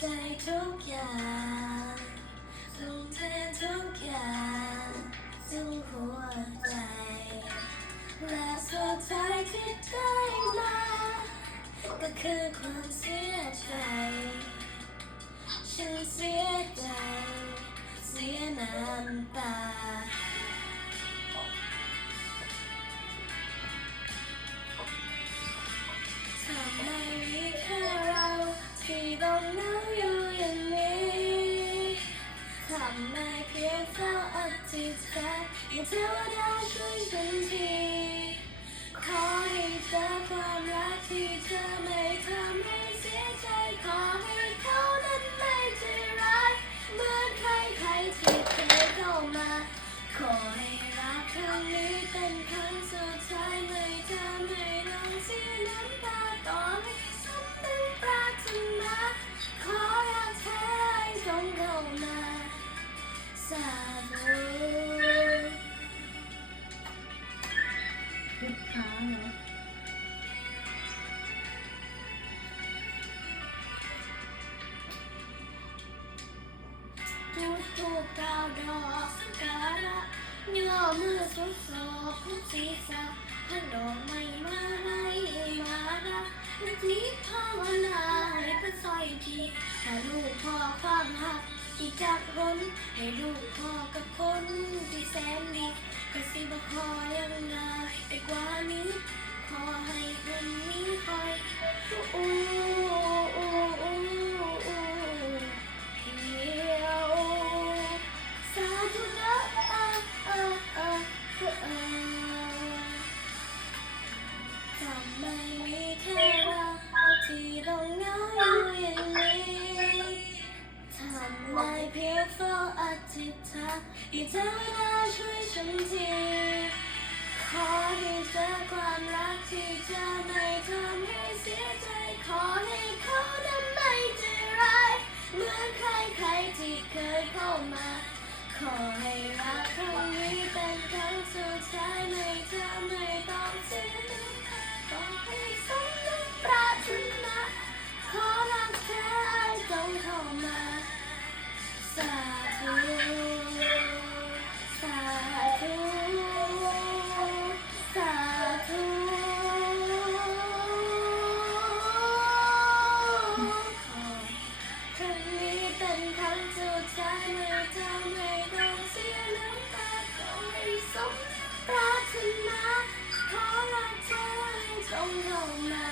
ใจทุกอย่างทุ่มเททุกอย่างซึ่งหัวใจและสุดท้ายที่ได้มา ก็คือความเสียใจ ฉันเสียใจ เสียน้ำตา ไมเพียงเฝ้าอธิษฐานให้เทวดาช่วยฉันที สาธุลูกค้าเนาะจุดทูปเก้าดอกสักการะย่อมือสุดโสกพุทศีรษะท่านดอกไม้มาไรมารักนักนี้ภาวนาให้พระซอยทีถ้าลูกพ่อความหัก ที่จากคนให้ลูกพ่อกับคนที่แสนดีก็สิบขอยังได้ไปกว่านี้ อธิษฐานให้เวดาช่วยฉันทีขอให้เจอความรักที่เธอไม่ทำให้เสียใจ ขอให้เขานั้นไม่ใจร้ายเหมือนใครใครที่เคยเข้ามา ขอให้รักครั้งนี้เป็นครั้งสุด ไม่ทำให้ต้องเสียน้ำตาขอให้สมปรารถนาขอรักเธอให้จงเข้ามา